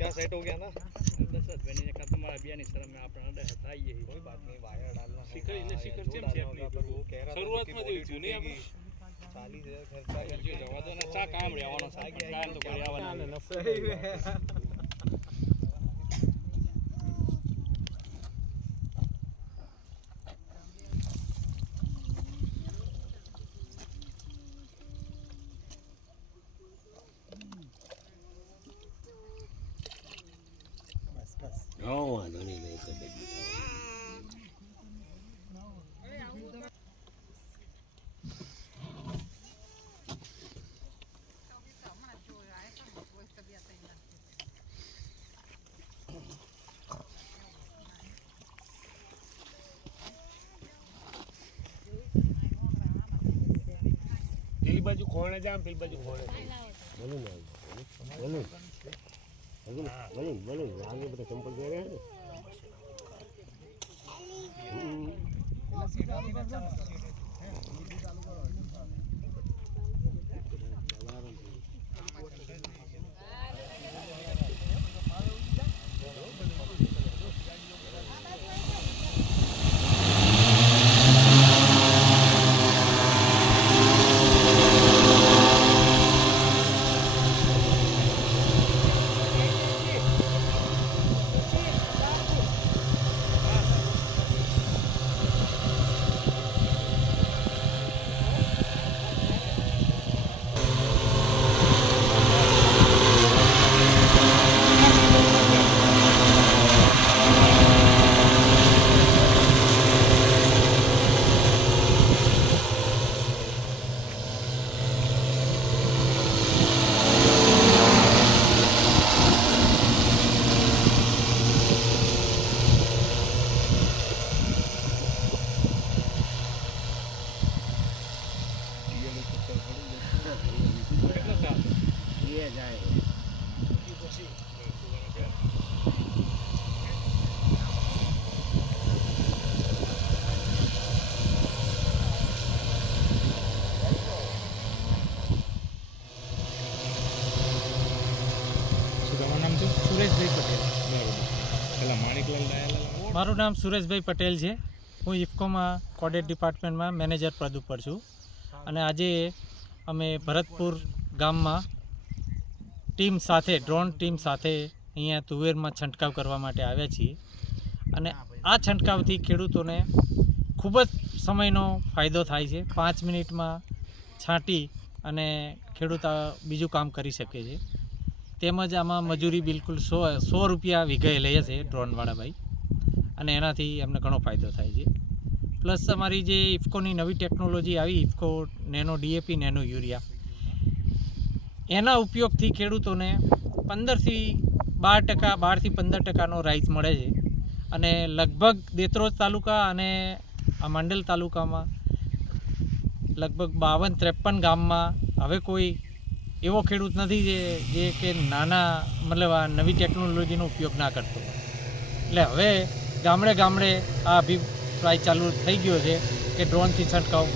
क्या सेट हो गया ना 10 बहनी ने कहा तुम्हारा बिया नहीं सर मैं अपना अड्डा हटा ये कोई बात नहीं वायर डालना है शिखर इन्हें शिखर जो चेम डालना से होगा अपनी पर वो कह रहा था शुरुआत कि में बॉडी दी थी नहीं टूटेगी 40,000 खर्चा जो जवा दो ना चा काम रे आवना सा काम तो करे आवना सही में વાંધો નહીં એક જ પેલી બાજુ ખોણે જામ પેલી બાજુ ખોણે બોલું ને બોલું બોલું બોલું આગે બધા સંપલ દે રહ્યા મારું નામ સુરેશભાઈ પટેલ છે. હું ઇફકોમાં કોડેટ ડિપાર્ટમેન્ટમાં મેનેજર પદ ઉપર છું અને આજે અમે ભરતપુર ગામમાં ટીમ સાથે ડ્રોન ટીમ સાથે અહીંયા તુવેરમાં છંટકાવ કરવા માટે આવ્યા છીએ અને આ છંટકાવથી ખેડૂતોને ખૂબ જ સમયનો ફાયદો થાય છે. 5 મિનિટમાં છાંટી અને ખેડૂત બીજું કામ કરી શકે છે. તેમજ આમાં મજૂરી બિલકુલ 100 રૂપિયા વીઘે લે છે ડ્રોનવાળા ભાઈ અને એનાથી અમને ઘણો ફાયદો થાય છે. પ્લસ અમારી જે ઇફકોની નવી ટેકનોલોજી આવી IFFCO nano DAP nano urea એના ઉપયોગથી ખેડૂતોને 12% રાઈસ મળે છે અને લગભગ દેત્રોજ તાલુકા અને આ માંડલ તાલુકામાં લગભગ 52-53 ગામમાં હવે કોઈ એવો ખેડૂત નથી જે કે નાના મતલબ આ નવી ટેકનોલોજીનો ઉપયોગ ના કરતો હોય. એટલે હવે ગામડે ગામડે આ અભિપ્રાય ચાલુ થઈ ગયો છે કે ડ્રોનથી છંટકાવ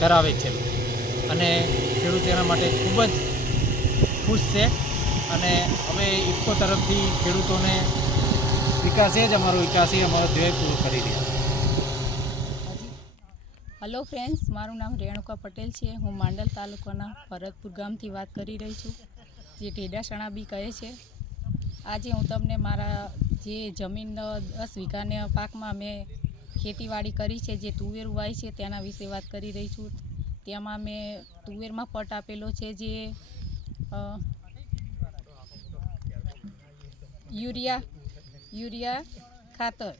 કરાવે છે અને ખેડૂત એના માટે ખૂબ જ ખુશ છે અને અમે ઇફકો તરફથી ખેડૂતોને વિકાસ એ જ અમારો ધ્યેય પૂરો કરી રહ્યા. હેલો ફ્રેન્ડ્સ, મારું નામ રેણુકા પટેલ છે. હું માંડલ તાલુકાના ભરતપુર ગામથી વાત કરી રહી છું, જે ઢેડાસણા બી કહે છે. આજે હું તમને મારા જે જમીન 10 વીઘાના પાકમાં મેં ખેતીવાડી કરી છે, જે તુવેર ઉવાઈ છે તેના વિશે વાત કરી રહી છું. તેમાં મેં તુવેરમાં પટ આપેલો છે જે યુરિયા ખાતર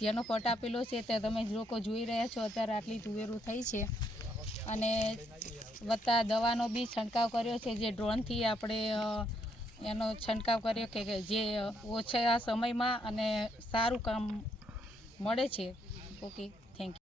જેનો પટ આપેલો છે તે તમે લોકો જોઈ રહ્યા છો. અત્યારે આટલી તુવેરો થઈ છે અને વત્તા દવાનો બી છંટકાવ કર્યો છે, જે ડ્રોનથી આપણે એનો છંટકાવ કર્યો કે જે ઓછા સમયમાં અને સારું કામ મળે છે. ઓકે.